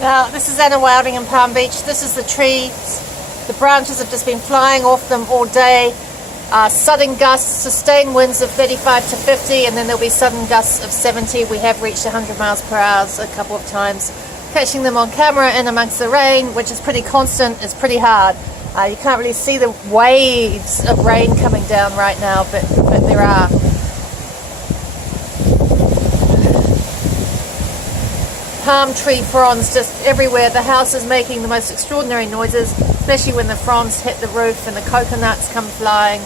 Now, this is Anna Wilding in Palm Beach. This is the trees. The branches have just been flying off them all day. Sudden gusts, sustained winds of 35 to 50, and then there'll be sudden gusts of 70. We have reached 100 miles per hour a couple of times. Catching them on camera in amongst the rain, which is pretty constant, is pretty hard. You can't really see the waves of rain coming down right now, but there are. Palm tree fronds just everywhere. The house is making the most extraordinary noises, especially when the fronds hit the roof and the coconuts come flying.